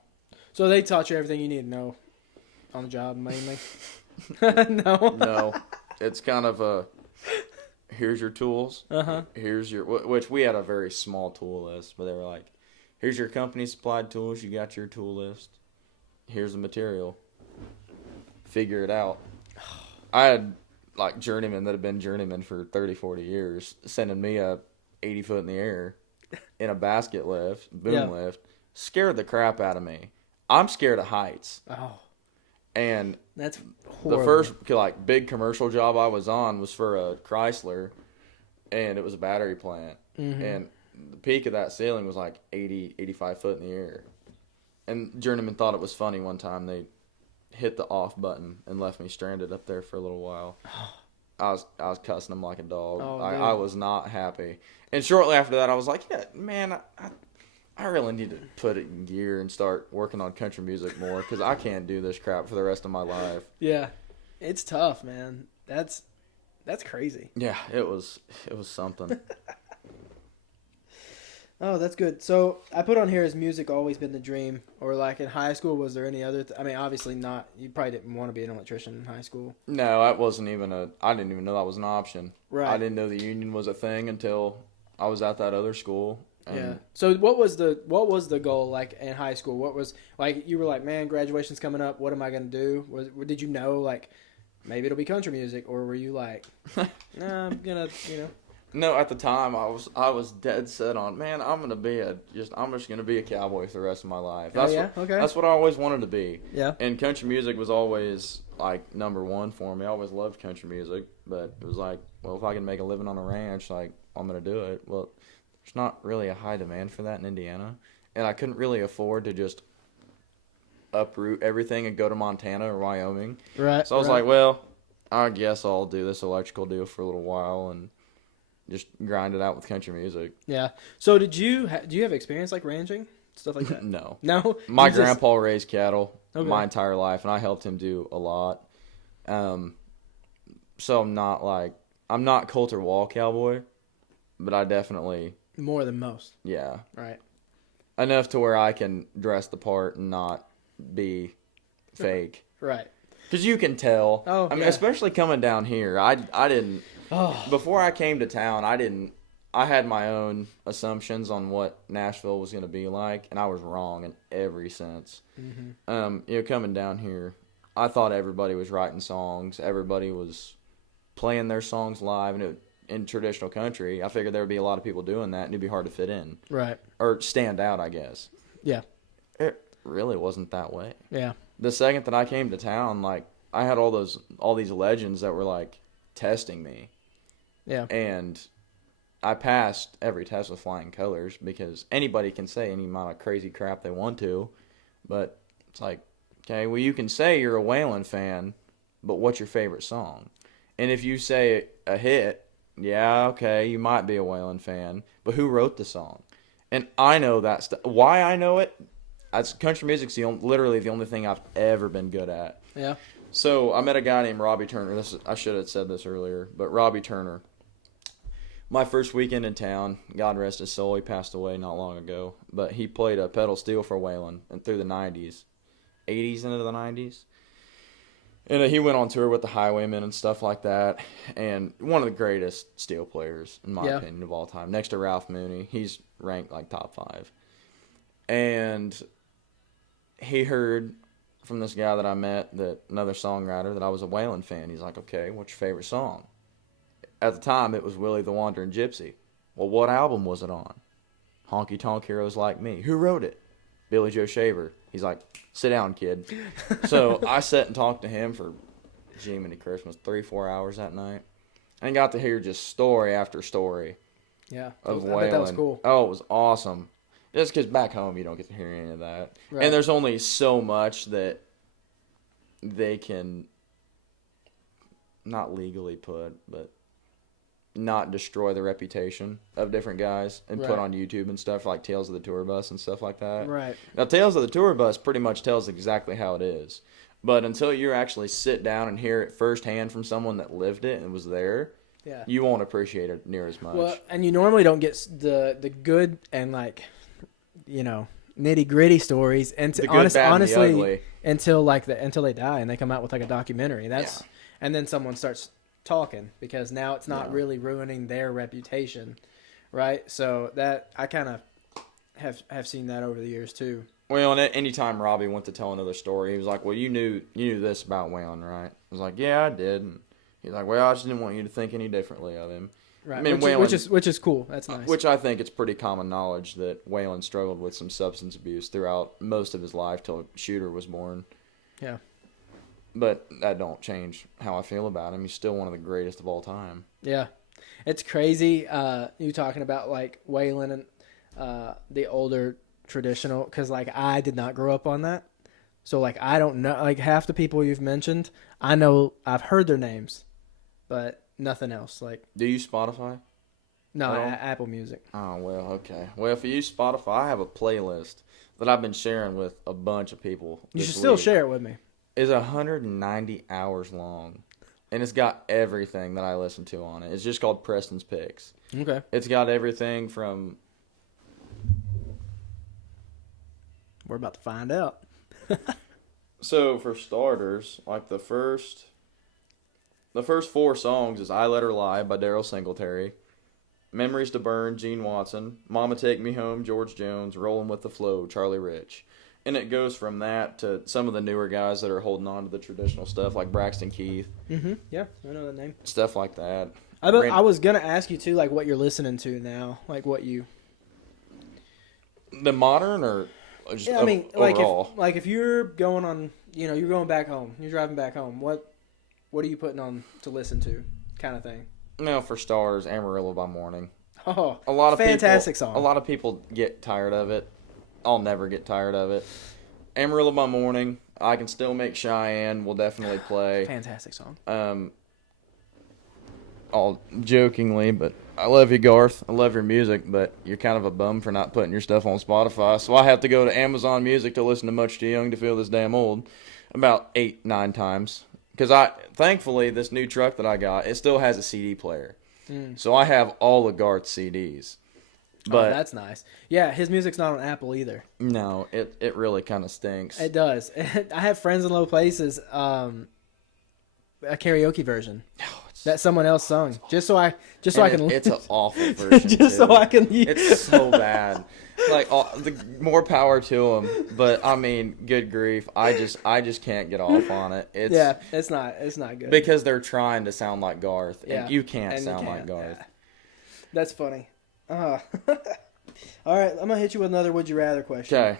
So they taught you everything you need to know on the job, mainly? No. No. It's kind of a, here's your tools. Uh-huh. Here's your, which we had a very small tool list, but they were like, here's your company supplied tools. You got your tool list. Here's the material. Figure it out. I had like journeymen that have been journeymen for 30, 40 years sending me up 80 foot in the air in a basket lift, boom lift. Scared the crap out of me. I'm scared of heights. Oh. And that's horrible. The first like big commercial job I was on was for a Chrysler, and it was a battery plant. Mm-hmm. And the peak of that ceiling was like 80, 85 foot in the air. And journeyman thought it was funny one time. They hit the off button and left me stranded up there for a little while. I was cussing them like a dog. Oh, I was not happy. And shortly after that, I was like, yeah, man, I really need to put it in gear and start working on country music more because I can't do this crap for the rest of my life. Yeah, it's tough, man. That's crazy. Yeah, it was something. Oh, that's good. So I put on here, has music always been the dream? Or like in high school, was there any other? I mean, obviously not. You probably didn't want to be an electrician in high school. No, that wasn't even I didn't even know that was an option. Right. I didn't know the union was a thing until I was at that other school. Yeah. So what was the goal like in high school? What was like you were like, man, graduation's coming up. What am I gonna do? Did you know like maybe it'll be country music, or were you like, nah, I'm gonna No, at the time I was dead set on, man, I'm just gonna be a cowboy for the rest of my life. That's That's what I always wanted to be. Yeah. And country music was always like number one for me. I always loved country music, but it was like, well, if I can make a living on a ranch, like I'm gonna do it. Well, there's not really a high demand for that in Indiana, and I couldn't really afford to just uproot everything and go to Montana or Wyoming. Right. So I was like, well, I guess I'll do this electrical deal for a little while and just grind it out with country music. Yeah. So do you have experience like ranching, stuff like that? No. No. My grandpa raised cattle my Okay. entire life, and I helped him do a lot. So I'm not Coulter Wall cowboy, but I definitely More than most. yeah Right. enough to where I can dress the part and not be fake. Right. Because you can tell. Oh, I mean, yeah. especially coming down here, I didn't. Oh. Before I came to town, I had my own assumptions on what Nashville was going to be like, and I was wrong in every sense. Mm-hmm. Coming down here, I thought everybody was writing songs, everybody was playing their songs live, and in traditional country, I figured there would be a lot of people doing that, and it'd be hard to fit in. Right. Or stand out, I guess. Yeah. It really wasn't that way. Yeah. The second that I came to town, like, I had all these legends that were, like, testing me. Yeah. And I passed every test with flying colors because anybody can say any amount of crazy crap they want to, but it's like, okay, well, you can say you're a Waylon fan, but what's your favorite song? And if you say a hit, yeah, okay, you might be a Waylon fan, but who wrote the song? And I know that stuff. Why I know it? Country music's literally the only thing I've ever been good at. Yeah. So I met a guy named Robbie Turner. I should have said this earlier, but Robbie Turner my first weekend in town, God rest his soul, he passed away not long ago, but he played a pedal steel for Waylon and through the 90s, 80s into the 90s. And he went on tour with the Highwaymen and stuff like that. And one of the greatest steel players, in my opinion, of all time. Next to Ralph Mooney. He's ranked like top 5. And he heard from this guy that I met, another songwriter, that I was a Waylon fan. He's like, okay, what's your favorite song? At the time, it was Willie the Wandering Gypsy. Well, what album was it on? Honky Tonk Heroes Like Me. Who wrote it? Billy Joe Shaver. He's like, sit down, kid. So I sat and talked to him for, Jiminy Christmas, 3-4 hours that night. And got to hear just story after story of Waylon. I bet that was cool. Oh, it was awesome. Just because back home you don't get to hear any of that. Right. And there's only so much that they can not legally put, but not destroy the reputation of different guys and put on YouTube and stuff like Tales of the Tour Bus and stuff like that. Right. Now, Tales of the Tour Bus pretty much tells exactly how it is. But until you actually sit down and hear it firsthand from someone that lived it and was there, you won't appreciate it near as much. Well, and you normally don't get the good and, like, you know, nitty-gritty stories honestly until they die and they come out with like a documentary. And then someone starts talking because now it's not really ruining their reputation, right? So that I kind of have seen that over the years too. Well, and anytime Robbie went to tell another story, he was like, "Well, you knew this about Waylon, right?" I was like, "Yeah, I did." And he's like, "Well, I just didn't want you to think any differently of him." Right, I mean, which is cool. That's nice. Which I think it's pretty common knowledge that Waylon struggled with some substance abuse throughout most of his life till Shooter was born. Yeah. But that don't change how I feel about him. He's still one of the greatest of all time. Yeah. It's crazy you talking about, like, Waylon and the older traditional, because, like, I did not grow up on that. So, like, I don't know. Like, half the people you've mentioned, I know I've heard their names, but nothing else. Like, do you Spotify? No, Apple Music. Oh, well, okay. Well, if you use Spotify, I have a playlist that I've been sharing with a bunch of people. You should still share it with me. It's 190 hours long, and it's got everything that I listen to on it. It's just called Preston's Picks. Okay. It's got everything from... We're about to find out. So, for starters, like the first 4 songs is I Let Her Lie by Daryl Singletary, Memories to Burn, Gene Watson, Mama Take Me Home, George Jones, Rollin' with the Flow, Charlie Rich. And it goes from that to some of the newer guys that are holding on to the traditional stuff, like Braxton Keith. Mm-hmm. Yeah, I know that name. Stuff like that. I was going to ask you, too, like, what you're listening to now. Like, what you... The modern or just overall? Like if you're going on, you're going back home. You're driving back home. What are you putting on to listen to kind of thing? No, for stars, Amarillo by Morning. Oh, a lot of fantastic song. A lot of people get tired of it. I'll never get tired of it. Amarillo by Morning, I Can Still Make Cheyenne will definitely play. Fantastic song. All jokingly, but I love you, Garth. I love your music, but you're kind of a bum for not putting your stuff on Spotify. So I have to go to Amazon Music to listen to Much Too Young to Feel This Damn Old about 8-9 times. Because thankfully, this new truck that I got, it still has a CD player. So I have all of Garth's CDs. But that's nice. Yeah, his music's not on Apple either. No, it really kind of stinks. It does. I have Friends in Low Places, a karaoke version that someone else sung, just so I can. It's an awful version. So I can. It's so bad. Like the more power to them, but I mean, good grief, I just can't get off on it. It's not good because they're trying to sound like Garth, and you can't sound like Garth. Yeah. That's funny. All right, I'm gonna hit you with another "Would you rather" question. Okay.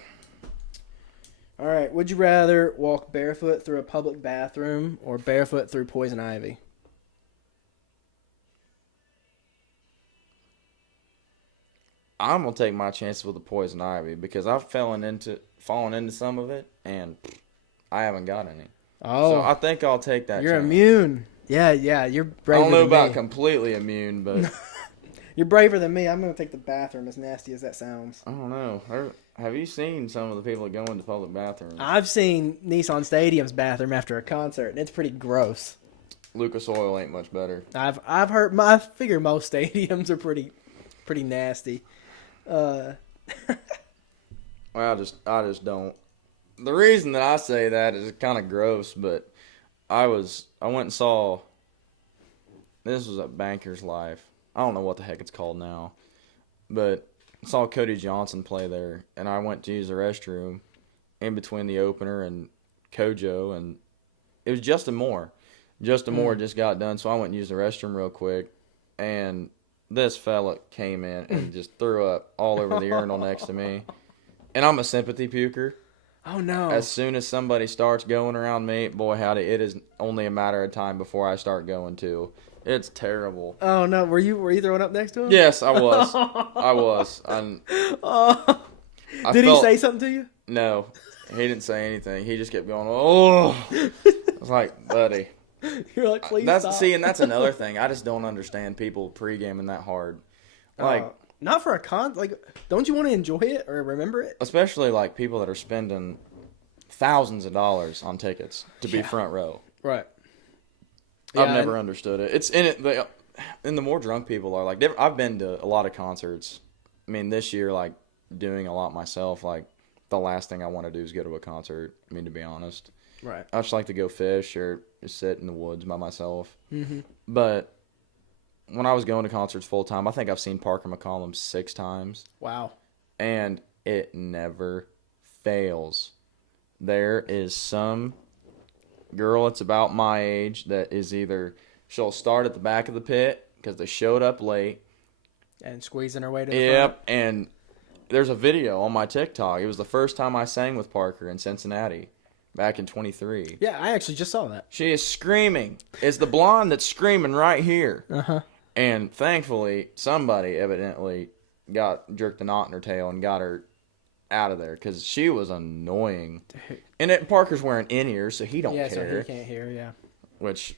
All right, would you rather walk barefoot through a public bathroom or barefoot through poison ivy? I'm gonna take my chances with the poison ivy because I've fallen into some of it and I haven't got any. Oh, so I think I'll take that. You're chance. Immune. Yeah, you're braver. I don't know than about me. Completely immune, but you're braver than me. I'm gonna take the bathroom, as nasty as that sounds. I don't know. Have you seen some of the people that go into public bathrooms? I've seen Nissan Stadium's bathroom after a concert, and it's pretty gross. Lucas Oil ain't much better. I've heard. I figure most stadiums are pretty nasty. Well, I just don't. The reason that I say that is kind of gross, but I went and saw. This was at Banker's Life. I don't know what the heck it's called now, but I saw Cody Johnson play there, and I went to use the restroom in between the opener and Kojo, and it was Justin Moore. Justin Moore just got done, so I went and used the restroom real quick, and this fella came in and just threw up all over the urinal next to me. And I'm a sympathy puker. Oh, no. As soon as somebody starts going around me, boy, howdy, it is only a matter of time before I start going too. It's terrible. Oh, no. Were you throwing up next to him? Yes, I was. I was. Did he say something to you? No, he didn't say anything. He just kept going, oh. I was like, buddy. You're like, please stop. See, and that's another thing. I just don't understand people pre-gaming that hard. Like, not for a like, don't you want to enjoy it or remember it? Especially like people that are spending thousands of dollars on tickets to be front row. Right. I've never understood it. It's in it. And the more drunk people are, like, I've been to a lot of concerts. I mean, this year, like, doing a lot myself, like, the last thing I want to do is go to a concert. I mean, to be honest. Right. I just like to go fish or just sit in the woods by myself. Mm-hmm. But when I was going to concerts full time, I think I've seen Parker McCollum 6 times. Wow. And it never fails. There is some girl that's about my age that is either she'll start at the back of the pit because they showed up late. And squeezing her way to the front. And there's a video on my TikTok. It was the first time I sang with Parker in Cincinnati. Back in 23. Yeah, I actually just saw that. She is screaming. It's the blonde that's screaming right here. Uh-huh. And thankfully, somebody evidently jerked the knot in her tail and got her out of there because she was annoying. And Parker's wearing in-ears, so he don't care. Yeah, so he can't hear, yeah. Which,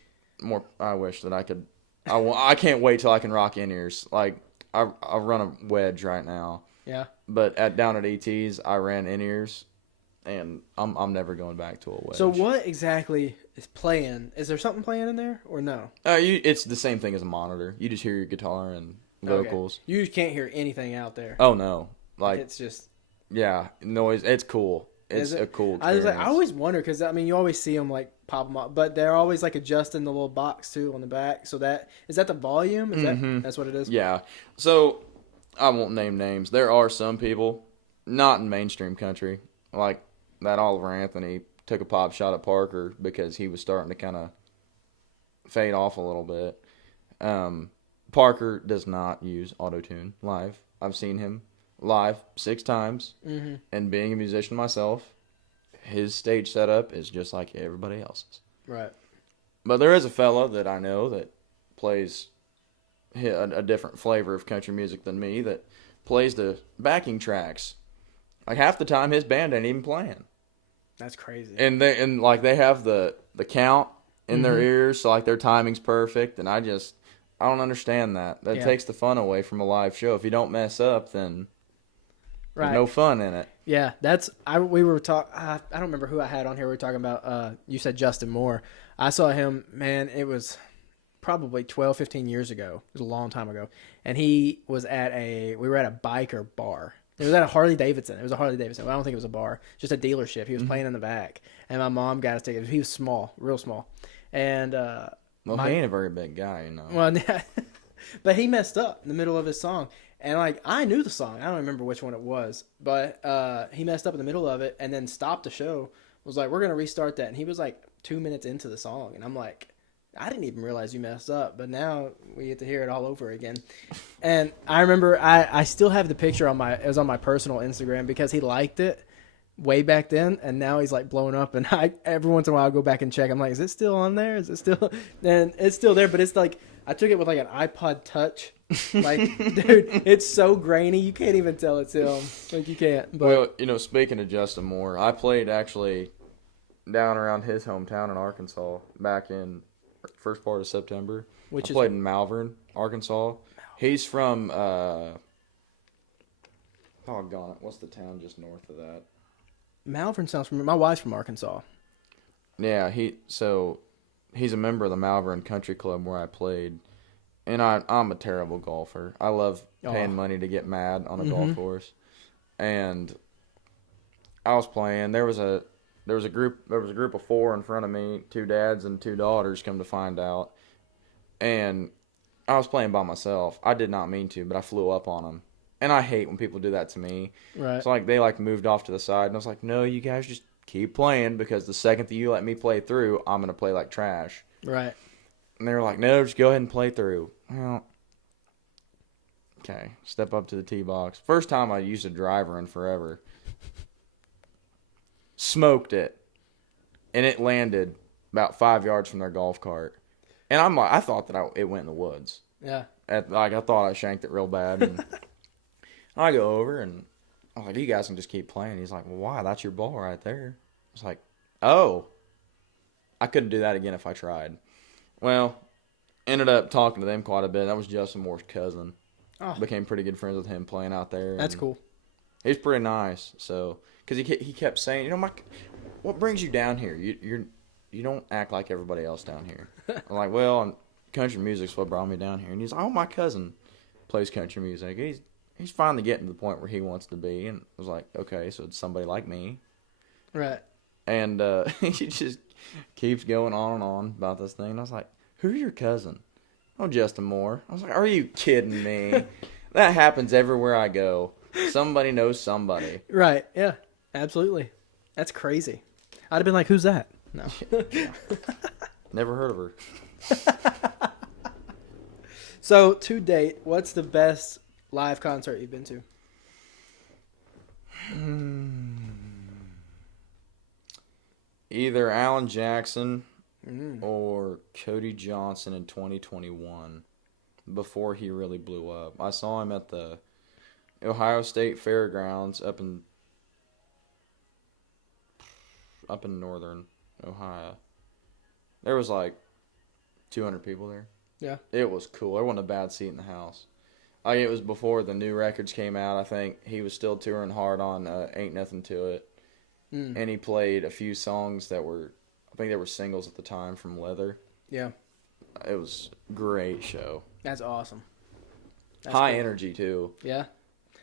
I wish that I could. I can't wait till I can rock in-ears. Like, I run a wedge right now. Yeah. But down at ET's, I ran in-ears. And I'm never going back to a wedge. So what exactly is playing? Is there something playing in there or no? It's the same thing as a monitor. You just hear your guitar and vocals. Okay. You can't hear anything out there. Oh no, like it's just noise. It's cool. It's a cool experience. I always wonder because I mean you always see them like pop them up, but they're always like adjusting the little box too on the back. So is that the volume? Is that's what it is? Yeah. So I won't name names. There are some people, not in mainstream country, like that Oliver Anthony took a pop shot at Parker because he was starting to kind of fade off a little bit. Parker does not use auto-tune live. I've seen him live 6 times, and being a musician myself, his stage setup is just like everybody else's. Right. But there is a fella that I know that plays a different flavor of country music than me that plays the backing tracks. Like half the time his band ain't even playing. That's crazy. And they have the count in their ears, so like their timing's perfect, and I don't understand that. That takes the fun away from a live show. If you don't mess up, then there's no fun in it. Yeah, we were talking. I don't remember who I had on here. We were talking about. You said Justin Moore. I saw him. Man, it was probably 12, 15 years ago. It was a long time ago, and we were at a biker bar. It was at a Harley Davidson. It was a Harley Davidson. I don't think it was a bar. Just a dealership. He was playing in the back. And my mom got us tickets. He was small, real small. And he ain't a very big guy, you know. Well, but he messed up in the middle of his song. And, like, I knew the song. I don't remember which one it was. But he messed up in the middle of it and then stopped the show. Was like, we're going to restart that. And he was, like, 2 minutes into the song. And I'm like, I didn't even realize you messed up, but now we get to hear it all over again. And I remember I still have the picture it was on my personal Instagram because he liked it way back then, and now he's like blowing up. And every once in a while I go back and check. I'm like, is it still on there? Is it still? And it's still there, but it's like I took it with like an iPod Touch. Like, dude, it's so grainy you can't even tell it's him. Like you can't. But well, speaking of Justin Moore, I played actually down around his hometown in Arkansas back in first part of September. I played in Malvern, Arkansas. He's from what's the town just north of that? Malvern sounds familiar. My wife's from Arkansas. Yeah, he's a member of the Malvern Country Club where I played, and I'm a terrible golfer. I love paying money to get mad on a golf course, and I was playing. There was a group of 4 in front of me, 2 dads and 2 daughters. Come to find out, and I was playing by myself. I did not mean to, but I flew up on them, and I hate when people do that to me. Right. So like they like moved off to the side, and I was like, no, you guys just keep playing, because the second that you let me play through, I'm gonna play like trash. Right. And they were like, no, just go ahead and play through. Well, okay, step up to the tee box. First time I used a driver in forever. Smoked it, and it landed about 5 yards from their golf cart. And I'm like, I thought that it went in the woods. Yeah. I thought I shanked it real bad. And I go over, and I'm like, you guys can just keep playing. He's like, well, why? That's your ball right there. I was like, oh. I couldn't do that again if I tried. Well, ended up talking to them quite a bit. That was Justin Moore's cousin. Oh. Became pretty good friends with him playing out there. That's cool. He's pretty nice. So, because he kept saying, what brings you down here? You don't act like everybody else down here. I'm like, well, country music's what brought me down here. And he's like, oh, my cousin plays country music. He's finally getting to the point where he wants to be. And I was like, okay, so it's somebody like me. Right. And he just keeps going on and on about this thing. And I was like, who's your cousin? Oh, Justin Moore. I was like, are you kidding me? That happens everywhere I go. Somebody knows somebody. Right. Yeah. Absolutely. That's crazy. I'd have been like, who's that? No. Never heard of her. So, to date, what's the best live concert you've been to? Either Alan Jackson or Cody Johnson in 2021, before he really blew up. I saw him at the Ohio State Fairgrounds up in northern Ohio. There was like 200 people there. Yeah. It was cool. There wasn't a bad seat in the house. It was before the new records came out. I think he was still touring hard on Ain't Nothing to It. And he played a few songs that were, I think they were singles at the time, from Leather. Yeah. It was a great show. That's awesome. That's High cool. energy, too. Yeah.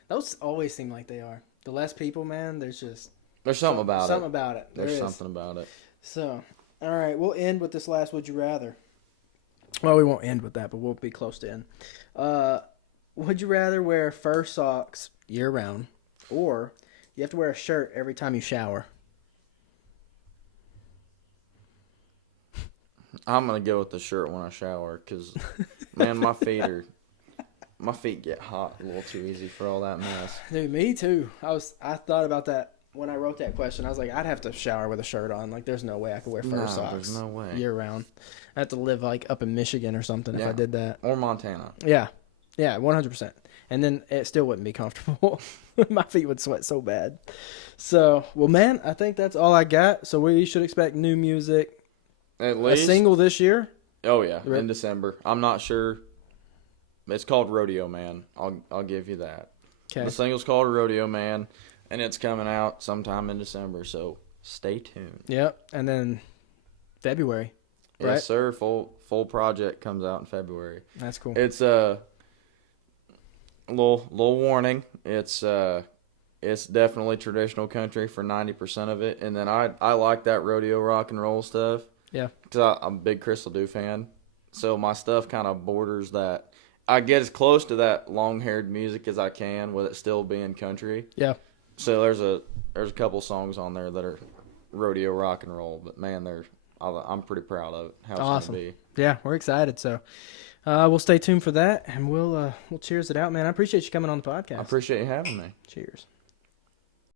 Those always seem like they are. The less people, man, there's something about it. Something about it. There's something about it. So, all right, we'll end with this last Would You Rather. Well, we won't end with that, but we'll be close to end. Would you rather wear fur socks year-round, or you have to wear a shirt every time you shower? I'm going to go with the shirt when I shower because, man, my feet get hot a little too easy for all that mess. Dude, me too. I thought about that when I wrote that question. I was like, I'd have to shower with a shirt on. Like, there's no way I could wear fur socks. There's no way. Year-round. I have to live, like, up in Michigan or something if I did that. Or Montana. Yeah. Yeah, 100%. And then it still wouldn't be comfortable. My feet would sweat so bad. So, well, man, I think that's all I got. So we should expect new music. At least. A single this year? Oh, yeah, in December. I'm not sure. It's called Rodeo Man. I'll give you that. Okay. The single's called Rodeo Man, and it's coming out sometime in December, so stay tuned. Yep, and then February, right? Yes, sir. Full project comes out in February. That's cool. It's a little warning. It's definitely traditional country for 90% of it, and then I like that rodeo rock and roll stuff. Yeah. Because I'm a big Crystal Dew fan, so my stuff kind of borders that. I get as close to that long-haired music as I can with it still being country. Yeah. So there's a couple songs on there that are rodeo rock and roll, but man, I'm pretty proud of it. How it's awesome. Gonna be. Yeah, we're excited. So we'll stay tuned for that, and we'll cheers it out, man. I appreciate you coming on the podcast. I appreciate you having me. Cheers.